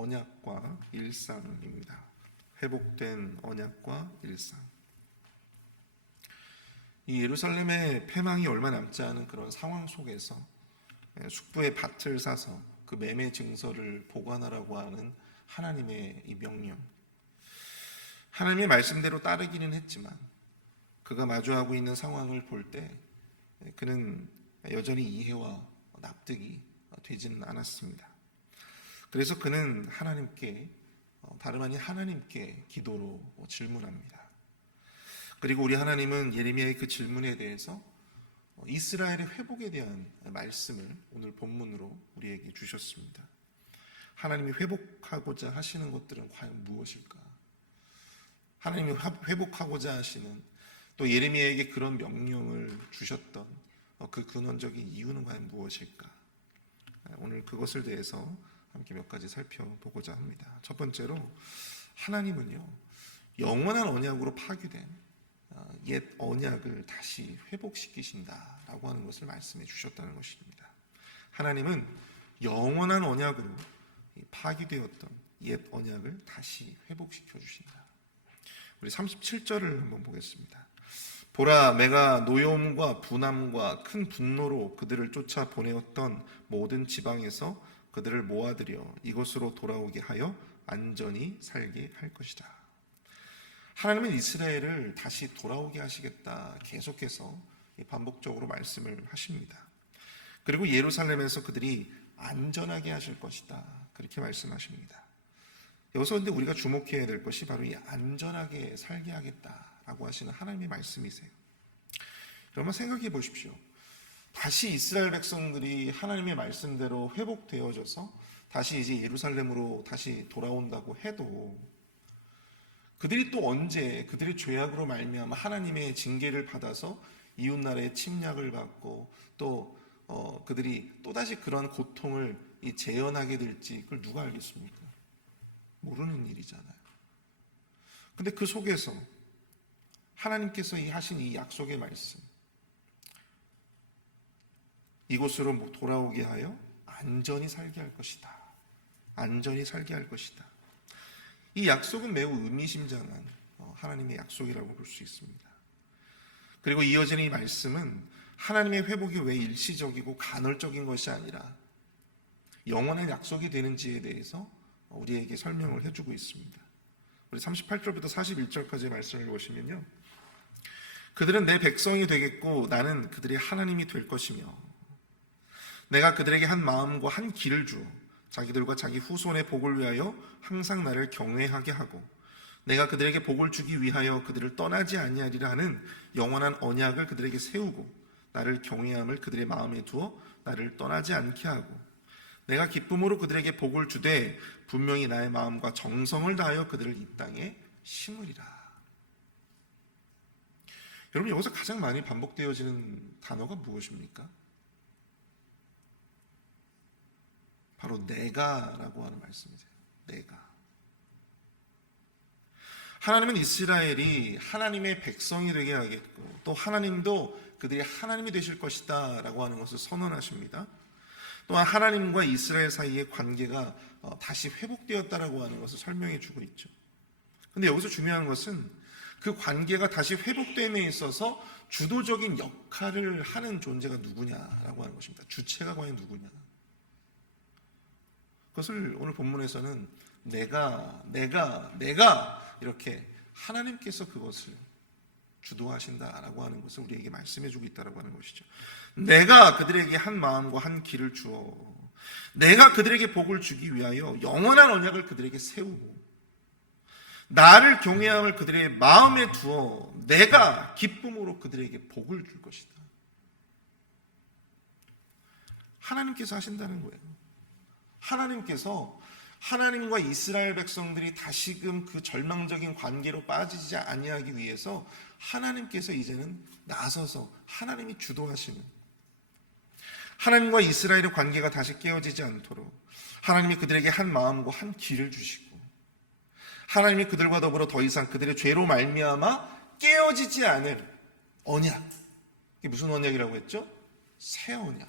언약과 일상입니다. 회복된 언약과 일상. 이 예루살렘의 패망이 얼마 남지 않은 그런 상황 속에서 숙부의 밭을 사서 그 매매 증서를 보관하라고 하는 하나님의 이 명령. 하나님의 말씀대로 따르기는 했지만 그가 마주하고 있는 상황을 볼 때 그는 여전히 이해와 납득이 되지는 않았습니다. 그래서 그는 하나님께, 다름 아닌 하나님께 기도로 질문합니다. 그리고 우리 하나님은 예레미야의 그 질문에 대해서 이스라엘의 회복에 대한 말씀을 오늘 본문으로 우리에게 주셨습니다. 하나님이 회복하고자 하시는 것들은 과연 무엇일까? 하나님이 회복하고자 하시는, 또 예레미야에게 그런 명령을 주셨던 그 근원적인 이유는 과연 무엇일까? 오늘 그것을 대해서 함께 몇 가지 살펴보고자 합니다. 첫 번째로, 하나님은요, 영원한 언약으로 파괴된 옛 언약을 다시 회복시키신다라고 하는 것을 말씀해 주셨다는 것입니다. 하나님은 영원한 언약으로 파괴되었던 옛 언약을 다시 회복시켜 주신다. 우리 37절을 한번 보겠습니다. 보라, 내가 노여움과 분함과 큰 분노로 그들을 쫓아 보내었던 모든 지방에서 그들을 모아들여 이곳으로 돌아오게 하여 안전히 살게 할 것이다. 하나님은 이스라엘을 다시 돌아오게 하시겠다 계속해서 반복적으로 말씀을 하십니다. 그리고 예루살렘에서 그들이 안전하게 하실 것이다, 그렇게 말씀하십니다. 여기서 근데 우리가 주목해야 될 것이 바로 이 안전하게 살게 하겠다라고 하시는 하나님의 말씀이세요. 여러분 생각해 보십시오. 다시 이스라엘 백성들이 하나님의 말씀대로 회복되어져서 다시 이제 예루살렘으로 다시 돌아온다고 해도 그들이 또 언제 그들의 죄악으로 말미암아 하나님의 징계를 받아서 이웃나라의 침략을 받고 또 그들이 또다시 그런 고통을 재현하게 될지 그걸 누가 알겠습니까? 모르는 일이잖아요. 근데 그 속에서 하나님께서 하신 이 약속의 말씀, 이곳으로 돌아오게 하여 안전히 살게 할 것이다. 안전히 살게 할 것이다. 이 약속은 매우 의미심장한 하나님의 약속이라고 볼 수 있습니다. 그리고 이어지는 이 말씀은 하나님의 회복이 왜 일시적이고 간헐적인 것이 아니라 영원한 약속이 되는지에 대해서 우리에게 설명을 해주고 있습니다. 우리 38절부터 41절까지의 말씀을 보시면요, 그들은 내 백성이 되겠고 나는 그들의 하나님이 될 것이며 내가 그들에게 한 마음과 한 길을 주어 자기들과 자기 후손의 복을 위하여 항상 나를 경외하게 하고 내가 그들에게 복을 주기 위하여 그들을 떠나지 아니하리라 하는 영원한 언약을 그들에게 세우고 나를 경외함을 그들의 마음에 두어 나를 떠나지 않게 하고 내가 기쁨으로 그들에게 복을 주되 분명히 나의 마음과 정성을 다하여 그들을 이 땅에 심으리라. 여러분, 여기서 가장 많이 반복되어지는 단어가 무엇입니까? 바로 내가라고 하는 말씀이세요. 내가. 하나님은 이스라엘이 하나님의 백성이 되게 하겠고 또 하나님도 그들이 하나님이 되실 것이다 라고 하는 것을 선언하십니다. 또한 하나님과 이스라엘 사이의 관계가 다시 회복되었다라고 하는 것을 설명해 주고 있죠. 그런데 여기서 중요한 것은 그 관계가 다시 회복됨에 있어서 주도적인 역할을 하는 존재가 누구냐라고 하는 것입니다. 주체가 과연 누구냐. 그것을 오늘 본문에서는 내가 이렇게 하나님께서 그것을 주도하신다라고 하는 것을 우리에게 말씀해주고 있다라고 하는 것이죠. 내가 그들에게 한 마음과 한 길을 주어 내가 그들에게 복을 주기 위하여 영원한 언약을 그들에게 세우고 나를 경외함을 그들의 마음에 두어 내가 기쁨으로 그들에게 복을 줄 것이다. 하나님께서 하신다는 거예요. 하나님께서 하나님과 이스라엘 백성들이 다시금 그 절망적인 관계로 빠지지 아니하기 위해서 하나님께서 이제는 나서서 하나님이 주도하시는, 하나님과 이스라엘의 관계가 다시 깨어지지 않도록 하나님이 그들에게 한 마음과 한 길을 주시고 하나님이 그들과 더불어 더 이상 그들의 죄로 말미암아 깨어지지 않을 언약. 이게 무슨 언약이라고 했죠? 새 언약,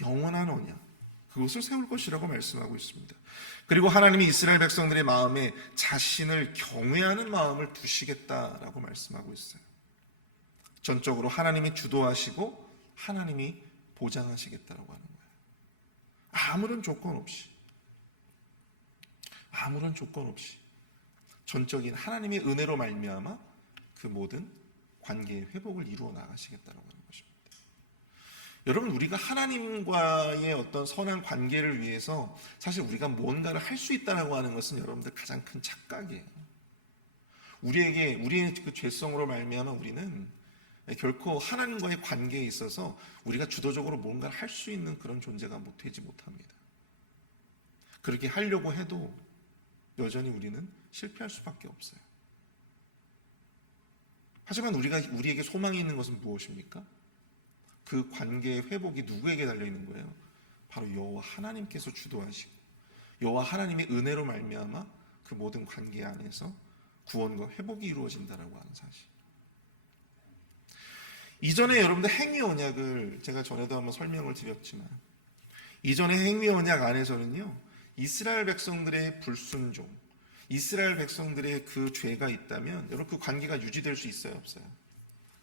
영원한 언약. 그것을 세울 것이라고 말씀하고 있습니다. 그리고 하나님이 이스라엘 백성들의 마음에 자신을 경외하는 마음을 두시겠다라고 말씀하고 있어요. 전적으로 하나님이 주도하시고 하나님이 보장하시겠다라고 하는 거예요. 아무런 조건 없이 전적인 하나님의 은혜로 말미암아 그 모든 관계의 회복을 이루어 나가시겠다라고 하는 것입니다. 여러분, 우리가 하나님과의 어떤 선한 관계를 위해서 사실 우리가 뭔가를 할 수 있다라고 하는 것은 여러분들 가장 큰 착각이에요. 우리의 그 죄성으로 말미암아 우리는 결코 하나님과의 관계에 있어서 우리가 주도적으로 뭔가를 할 수 있는 그런 존재가 되지 못합니다. 그렇게 하려고 해도 여전히 우리는 실패할 수밖에 없어요. 하지만 우리에게 소망이 있는 것은 무엇입니까? 그 관계의 회복이 누구에게 달려있는 거예요? 바로 여호와 하나님께서 주도하시고 여호와 하나님의 은혜로 말미암아 그 모든 관계 안에서 구원과 회복이 이루어진다라고 하는 사실. 이전에 여러분들 행위 언약을 제가 전에도 한번 설명을 드렸지만, 이전에 행위 언약 안에서는요, 이스라엘 백성들의 불순종, 이스라엘 백성들의 그 죄가 있다면 여러분 그 관계가 유지될 수 있어요, 없어요?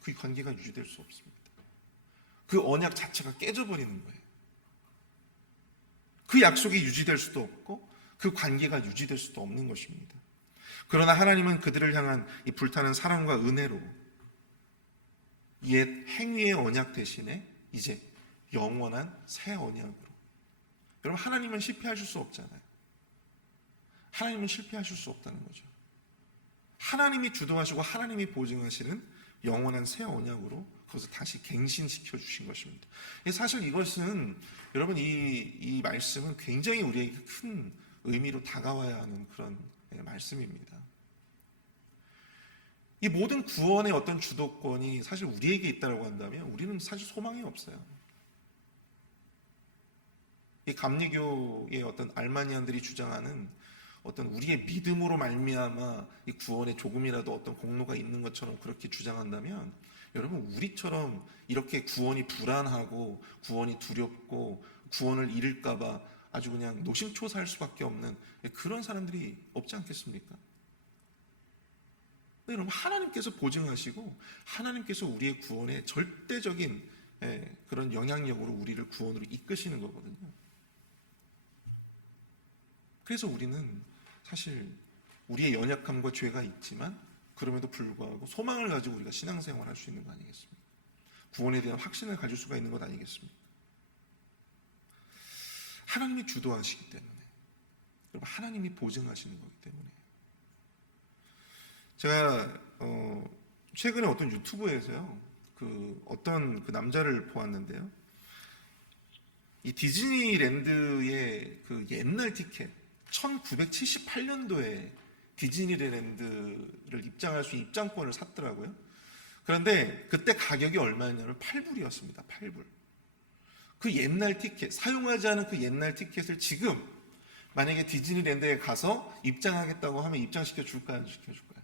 그 관계가 유지될 수 없습니다. 그 언약 자체가 깨져버리는 거예요. 그 약속이 유지될 수도 없고 그 관계가 유지될 수도 없는 것입니다. 그러나 하나님은 그들을 향한 이 불타는 사랑과 은혜로 옛 행위의 언약 대신에 이제 영원한 새 언약으로. 여러분, 하나님은 실패하실 수 없잖아요. 하나님은 실패하실 수 없다는 거죠. 하나님이 주도하시고 하나님이 보증하시는 영원한 새 언약으로 그것을 다시 갱신시켜 주신 것입니다. 사실 이것은 여러분 이 말씀은 굉장히 우리에게 큰 의미로 다가와야 하는 그런 말씀입니다. 이 모든 구원의 어떤 주도권이 사실 우리에게 있다고 한다면 우리는 사실 소망이 없어요. 이 감리교의 어떤 알마니안들이 주장하는 어떤 우리의 믿음으로 말미암아 이 구원에 조금이라도 어떤 공로가 있는 것처럼 그렇게 주장한다면 여러분, 우리처럼 이렇게 구원이 불안하고 구원이 두렵고 구원을 잃을까봐 아주 그냥 노심초사할 수밖에 없는 그런 사람들이 없지 않겠습니까? 여러분, 하나님께서 보증하시고 하나님께서 우리의 구원에 절대적인 그런 영향력으로 우리를 구원으로 이끄시는 거거든요. 그래서 우리는 사실 우리의 연약함과 죄가 있지만 그럼에도 불구하고 소망을 가지고 우리가 신앙생활을 할 수 있는 거 아니겠습니까? 구원에 대한 확신을 가질 수가 있는 것 아니겠습니까? 하나님이 주도하시기 때문에, 여러분, 하나님이 보증하시는 거기 때문에. 제가 최근에 어떤 유튜브에서요, 어떤 남자를 보았는데요, 이 디즈니랜드의 그 옛날 티켓, 1978년도에 디즈니랜드를 입장할 수 있는 입장권을 샀더라고요. 그런데 그때 가격이 얼마였냐면 8불이었습니다. 8불. 그 옛날 티켓, 사용하지 않은 그 옛날 티켓을 지금 만약에 디즈니랜드에 가서 입장하겠다고 하면 입장시켜 줄까요? 안 시켜줄까요?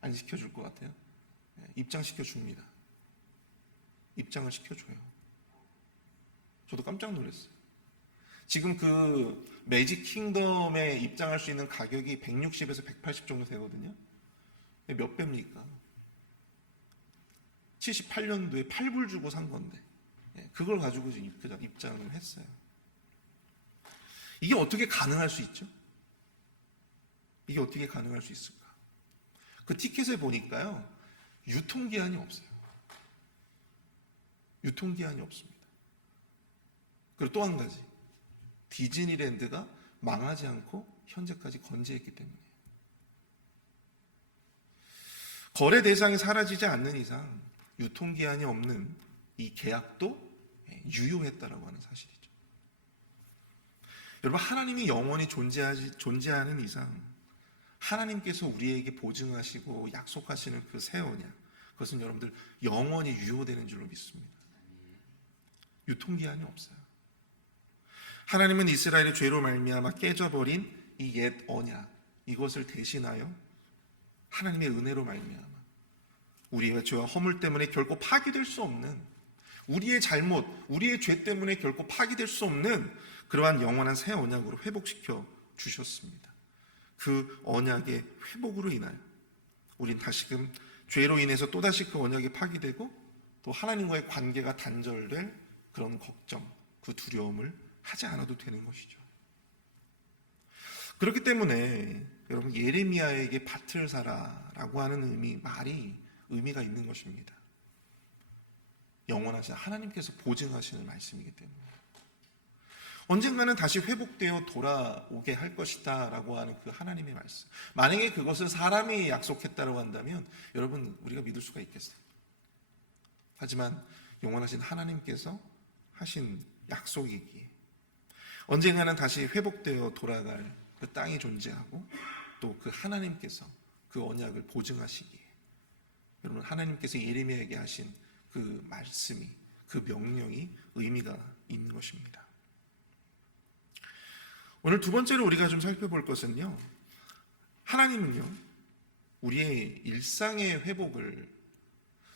안 시켜줄 것 같아요. 입장시켜 줍니다. 입장을 시켜줘요. 저도 깜짝 놀랐어요. 지금 그 매직 킹덤에 입장할 수 있는 가격이 160에서 180 정도 되거든요. 몇 배입니까? 78년도에 8불 주고 산 건데 그걸 가지고 입장을 했어요. 이게 어떻게 가능할 수 있죠? 이게 어떻게 가능할 수 있을까? 그 티켓에 보니까요, 유통기한이 없어요. 유통기한이 없습니다. 그리고 또 한 가지, 디즈니랜드가 망하지 않고 현재까지 건재했기 때문에. 거래 대상이 사라지지 않는 이상 유통기한이 없는 이 계약도 유효했다라고 하는 사실이죠. 여러분, 하나님이 영원히 존재하는 이상 하나님께서 우리에게 보증하시고 약속하시는 그 새 언약, 그것은 여러분들 영원히 유효되는 줄로 믿습니다. 유통기한이 없어요. 하나님은 이스라엘의 죄로 말미암아 깨져버린 이 옛 언약, 이것을 대신하여 하나님의 은혜로 말미암아 우리의 죄와 허물 때문에 결코 파기될 수 없는, 우리의 잘못, 우리의 죄 때문에 결코 파기될 수 없는 그러한 영원한 새 언약으로 회복시켜 주셨습니다. 그 언약의 회복으로 인하여 우린 다시금 죄로 인해서 또다시 그 언약이 파기되고 또 하나님과의 관계가 단절될 그런 걱정, 그 두려움을 하지 않아도 되는 것이죠. 그렇기 때문에 여러분, 예레미야에게 밭을 사라라고 하는 말이 의미가 있는 것입니다. 영원하신 하나님께서 보증하시는 말씀이기 때문에 언젠가는 다시 회복되어 돌아오게 할 것이다 라고 하는 그 하나님의 말씀, 만약에 그것을 사람이 약속했다고 한다면 여러분, 우리가 믿을 수가 있겠어요? 하지만 영원하신 하나님께서 하신 약속이기에 언젠가는 다시 회복되어 돌아갈 그 땅이 존재하고 또 그 하나님께서 그 언약을 보증하시기에 여러분, 하나님께서 예레미야에게 하신 그 말씀이, 그 명령이 의미가 있는 것입니다. 오늘 두 번째로 우리가 좀 살펴볼 것은요, 하나님은요 우리의 일상의 회복을,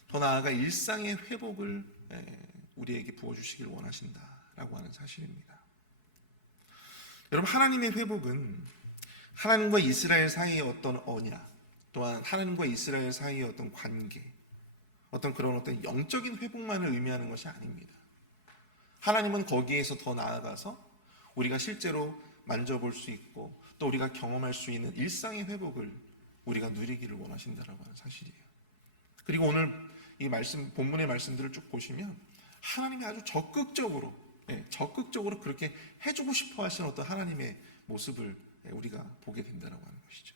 더 나아가 일상의 회복을 우리에게 부어주시길 원하신다라고 하는 사실입니다. 여러분, 하나님의 회복은 하나님과 이스라엘 사이의 어떤 언약, 또한 하나님과 이스라엘 사이의 어떤 관계, 어떤 영적인 회복만을 의미하는 것이 아닙니다. 하나님은 거기에서 더 나아가서 우리가 실제로 만져볼 수 있고 또 우리가 경험할 수 있는 일상의 회복을 우리가 누리기를 원하신다라고 하는 사실이에요. 그리고 오늘 이 본문의 말씀들을 쭉 보시면 하나님이 아주 적극적으로 그렇게 해주고 싶어 하시는 어떤 하나님의 모습을 우리가 보게 된다라고 하는 것이죠.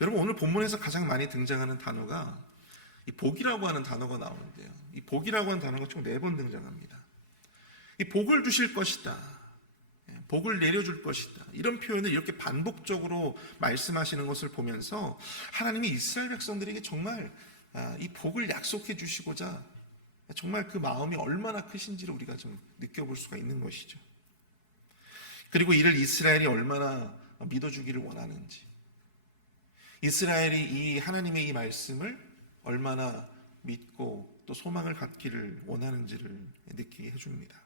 여러분, 오늘 본문에서 가장 많이 등장하는 단어가 이 복이라고 하는 단어가 나오는데요, 이 복이라고 하는 단어가 총 4번 등장합니다. 이 복을 주실 것이다, 복을 내려줄 것이다, 이런 표현을 이렇게 반복적으로 말씀하시는 것을 보면서 하나님이 이스라엘 백성들에게 정말 이 복을 약속해 주시고자 정말 그 마음이 얼마나 크신지를 우리가 좀 느껴볼 수가 있는 것이죠. 그리고 이를 이스라엘이 얼마나 믿어주기를 원하는지, 이스라엘이 이 하나님의 이 말씀을 얼마나 믿고 또 소망을 갖기를 원하는지를 느끼게 해줍니다.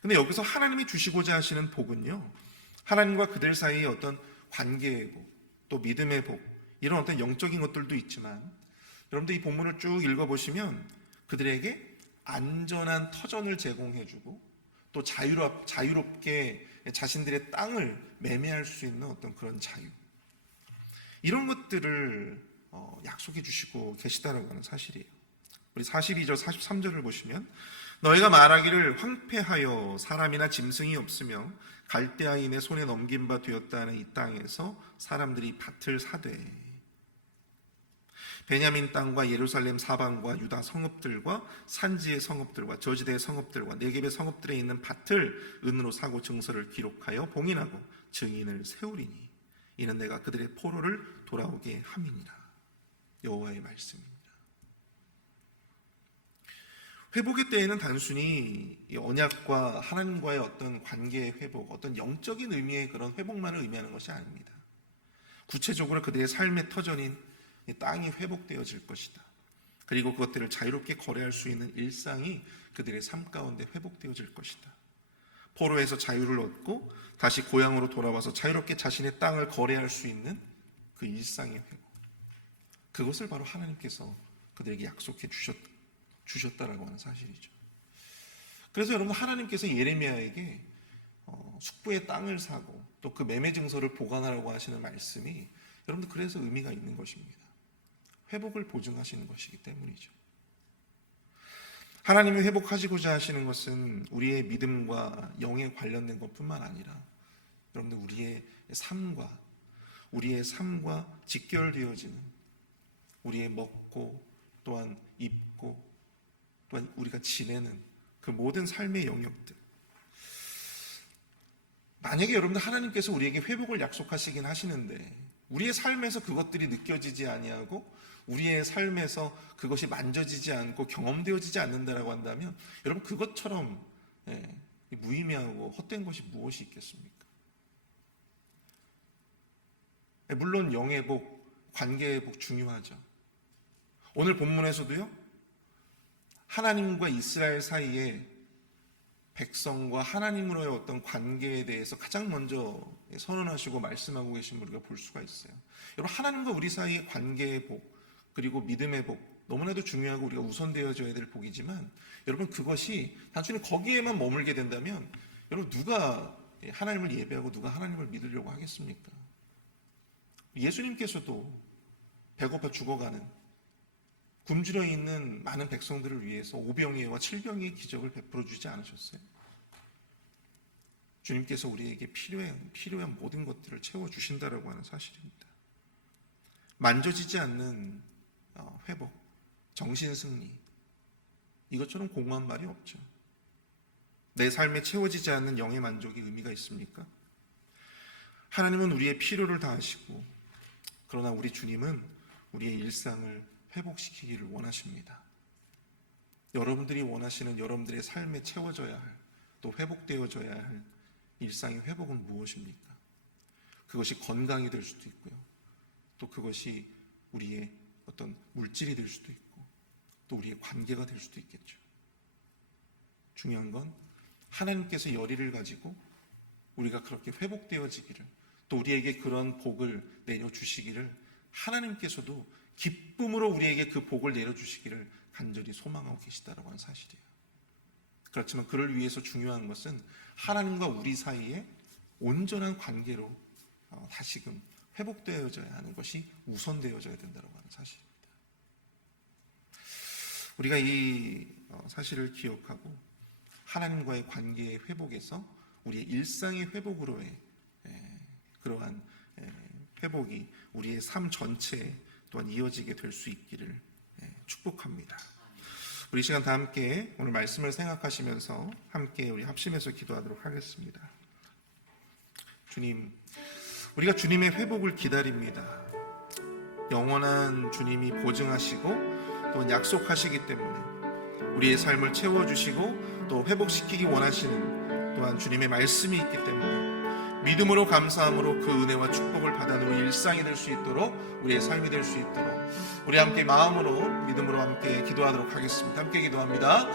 근데 여기서 하나님이 주시고자 하시는 복은요, 하나님과 그들 사이의 어떤 관계의 복, 또 믿음의 복, 이런 어떤 영적인 것들도 있지만 여러분들 이 본문을 쭉 읽어보시면 그들에게 안전한 터전을 제공해주고 또 자유롭게 자신들의 땅을 매매할 수 있는 어떤 그런 자유, 이런 것들을 약속해 주시고 계시다라고 하는 사실이에요. 우리 42절 43절을 보시면 너희가 말하기를 황폐하여 사람이나 짐승이 없으며 갈대아인의 손에 넘긴 바 되었다는 이 땅에서 사람들이 밭을 사되 베냐민 땅과 예루살렘 사방과 유다 성읍들과 산지의 성읍들과 저지대의 성읍들과 네겝의 성읍들에 있는 밭을 은으로 사고 증서를 기록하여 봉인하고 증인을 세우리니 이는 내가 그들의 포로를 돌아오게 함이니라. 여호와의 말씀입니다. 회복의 때에는 단순히 이 언약과 하나님과의 어떤 관계의 회복, 어떤 영적인 의미의 그런 회복만을 의미하는 것이 아닙니다. 구체적으로 그들의 삶의 터전인 이 땅이 회복되어질 것이다. 그리고 그것들을 자유롭게 거래할 수 있는 일상이 그들의 삶 가운데 회복되어질 것이다. 포로에서 자유를 얻고 다시 고향으로 돌아와서 자유롭게 자신의 땅을 거래할 수 있는 그 일상의 회복, 그것을 바로 하나님께서 그들에게 약속해 주셨다라고 하는 사실이죠. 그래서 여러분, 하나님께서 예레미야에게 숙부의 땅을 사고 또 그 매매 증서를 보관하라고 하시는 말씀이 여러분들 그래서 의미가 있는 것입니다. 회복을 보증하시는 것이기 때문이죠. 하나님이 회복하시고자 하시는 것은 우리의 믿음과 영에 관련된 것뿐만 아니라 여러분들 우리의 삶과 직결되어지는 우리의 먹고 또한 입고 또한 우리가 지내는 그 모든 삶의 영역들, 만약에 여러분들 하나님께서 우리에게 회복을 약속하시긴 하시는데 우리의 삶에서 그것들이 느껴지지 아니하고 우리의 삶에서 그것이 만져지지 않고 경험되어지지 않는다라고 한다면 여러분, 그것처럼 무의미하고 헛된 것이 무엇이 있겠습니까? 물론 영의 복, 관계의 복 중요하죠. 오늘 본문에서도요, 하나님과 이스라엘 사이에 백성과 하나님으로의 어떤 관계에 대해서 가장 먼저 선언하시고 말씀하고 계신 걸 우리가 볼 수가 있어요. 여러분, 하나님과 우리 사이의 관계의 복, 그리고 믿음의 복, 너무나도 중요하고 우리가 우선되어져야 될 복이지만, 여러분, 그것이 단순히 거기에만 머물게 된다면 여러분, 누가 하나님을 예배하고 누가 하나님을 믿으려고 하겠습니까? 예수님께서도 배고파 죽어가는, 굶주려 있는 많은 백성들을 위해서 오병이어와 칠병이의 기적을 베풀어 주지 않으셨어요? 주님께서 우리에게 필요한 모든 것들을 채워주신다라고 하는 사실입니다. 만져지지 않는 회복, 정신승리, 이것처럼 공허한 말이 없죠. 내 삶에 채워지지 않는 영의 만족이 의미가 있습니까? 하나님은 우리의 필요를 다하시고, 그러나 우리 주님은 우리의 일상을 회복시키기를 원하십니다. 여러분들이 원하시는 여러분들의 삶에 채워져야 할, 또 회복되어져야 할 일상의 회복은 무엇입니까? 그것이 건강이 될 수도 있고요, 또 그것이 우리의 어떤 물질이 될 수도 있고, 또 우리의 관계가 될 수도 있겠죠. 중요한 건 하나님께서 열의를 가지고 우리가 그렇게 회복되어지기를, 또 우리에게 그런 복을 내려주시기를 하나님께서도 기쁨으로 우리에게 그 복을 내려주시기를 간절히 소망하고 계시다라고 하는 사실이에요. 그렇지만 그를 위해서 중요한 것은 하나님과 우리 사이에 온전한 관계로 다시금 회복되어져야 하는 것이 우선되어져야 된다고 하는 사실입니다. 우리가 이 사실을 기억하고 하나님과의 관계의 회복에서 우리의 일상의 회복으로의 그러한 회복이 우리의 삶 전체에 또한 이어지게 될 수 있기를 축복합니다. 우리 시간 다 함께 오늘 말씀을 생각하시면서 함께 우리 합심해서 기도하도록 하겠습니다. 주님, 우리가 주님의 회복을 기다립니다. 영원한 주님이 보증하시고 또 약속하시기 때문에 우리의 삶을 채워주시고 또 회복시키기 원하시는 또한 주님의 말씀이 있기 때문에 믿음으로 감사함으로 그 은혜와 축복을 받아내는 일상이 될 수 있도록, 우리의 삶이 될 수 있도록 우리 함께 마음으로 믿음으로 함께 기도하도록 하겠습니다. 함께 기도합니다.